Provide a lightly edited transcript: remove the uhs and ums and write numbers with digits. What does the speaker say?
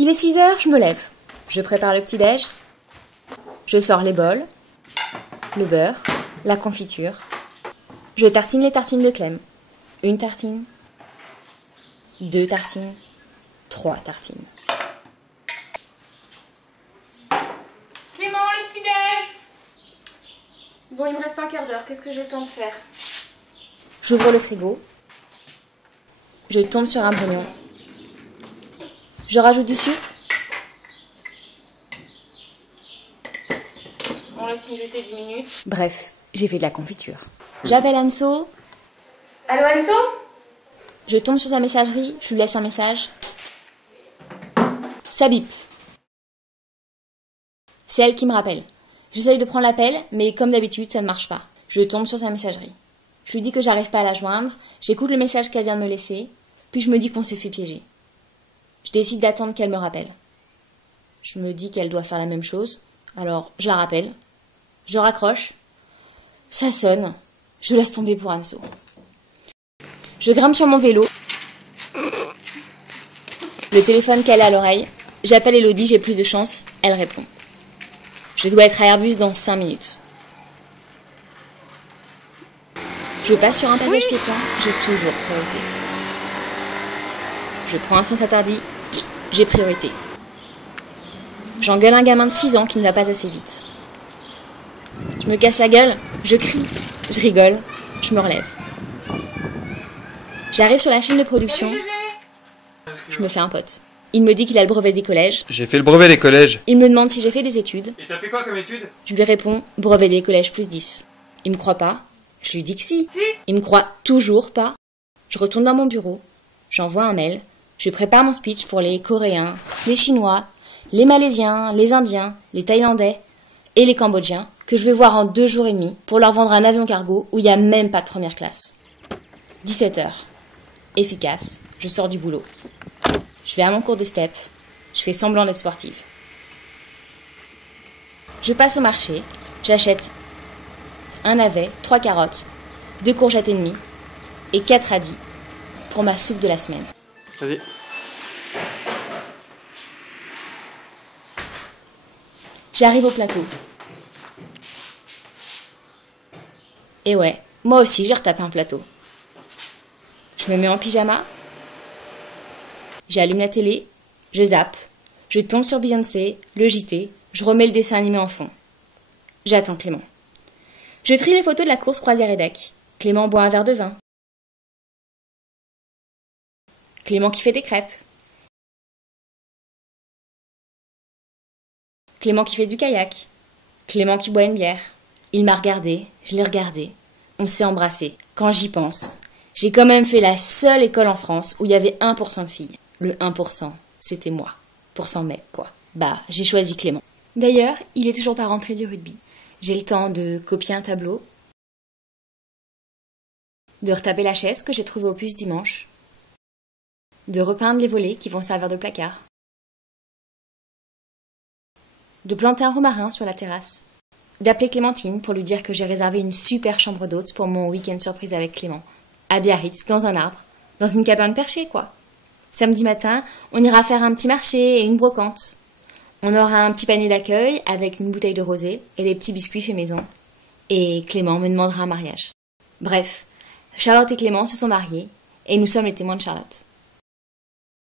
Il est 6h, je me lève. Je prépare le petit-déj. Je sors les bols, le beurre, la confiture. Je tartine les tartines de Clem. 1 tartine, 2 tartines, 3 tartines. Clément, le petit-déj! Bon, il me reste un quart d'heure. Qu'est-ce que j'ai le temps de faire? J'ouvre le frigo. Je tombe sur un brognon. Je rajoute du sucre. On laisse mijoter 10 minutes. Bref, j'ai fait de la confiture. J'appelle Anso. Allô, Anso? Je tombe sur sa messagerie. Je lui laisse un message. Ça bip. C'est elle qui me rappelle. J'essaye de prendre l'appel, mais comme d'habitude, ça ne marche pas. Je tombe sur sa messagerie. Je lui dis que j'arrive pas à la joindre. J'écoute le message qu'elle vient de me laisser. Puis je me dis qu'on s'est fait piéger. Je décide d'attendre qu'elle me rappelle. Je me dis qu'elle doit faire la même chose. Alors, je la rappelle. Je raccroche. Ça sonne. Je laisse tomber pour Anso. Je grimpe sur mon vélo. Le téléphone calé à l'oreille. J'appelle Elodie, j'ai plus de chance. Elle répond. Je dois être à Airbus dans 5 minutes. Je passe sur un passage piéton. J'ai toujours priorité. Je prends un sens interdit. J'ai priorité. J'engueule un gamin de 6 ans qui ne va pas assez vite. Je me casse la gueule, je crie, je rigole, je me relève. J'arrive sur la chaîne de production, je me fais un pote. Il me dit qu'il a le brevet des collèges. J'ai fait le brevet des collèges. Il me demande si j'ai fait des études. Et t'as fait quoi comme études? Je lui réponds, brevet des collèges plus 10. Il me croit pas. Je lui dis que si. Il me croit toujours pas. Je retourne dans mon bureau, j'envoie un mail, je prépare mon speech pour les Coréens, les Chinois, les Malaisiens, les Indiens, les Thaïlandais et les Cambodgiens que je vais voir en 2 jours et demi pour leur vendre un avion cargo où il n'y a même pas de première classe. 17h. Efficace, je sors du boulot. Je vais à mon cours de step, je fais semblant d'être sportive. Je passe au marché, j'achète un navet, 3 carottes, 2 courgettes et demie et 4 radis pour ma soupe de la semaine. Vas-y. J'arrive au plateau. Et ouais, moi aussi j'ai retapé un plateau. Je me mets en pyjama. J'allume la télé. Je zappe. Je tombe sur Beyoncé, le JT. Je remets le dessin animé en fond. J'attends Clément. Je trie les photos de la course croisière et deck. Clément boit un verre de vin. Clément qui fait des crêpes. Clément qui fait du kayak. Clément qui boit une bière. Il m'a regardé, je l'ai regardé. On s'est embrassés. Quand j'y pense, j'ai quand même fait la seule école en France où il y avait 1% de filles. Le 1%, c'était moi. Pourcent mec, quoi. Bah, j'ai choisi Clément. D'ailleurs, il est toujours pas rentré du rugby. J'ai le temps de copier un tableau, de retaper la chaise que j'ai trouvée au puce dimanche, de repeindre les volets qui vont servir de placard, de planter un romarin sur la terrasse, d'appeler Clémentine pour lui dire que j'ai réservé une super chambre d'hôte pour mon week-end surprise avec Clément, à Biarritz, dans un arbre, dans une cabane perchée, quoi. Samedi matin, on ira faire un petit marché et une brocante. On aura un petit panier d'accueil avec une bouteille de rosé et des petits biscuits faits maison. Et Clément me demandera un mariage. Bref, Charlotte et Clément se sont mariés et nous sommes les témoins de Charlotte.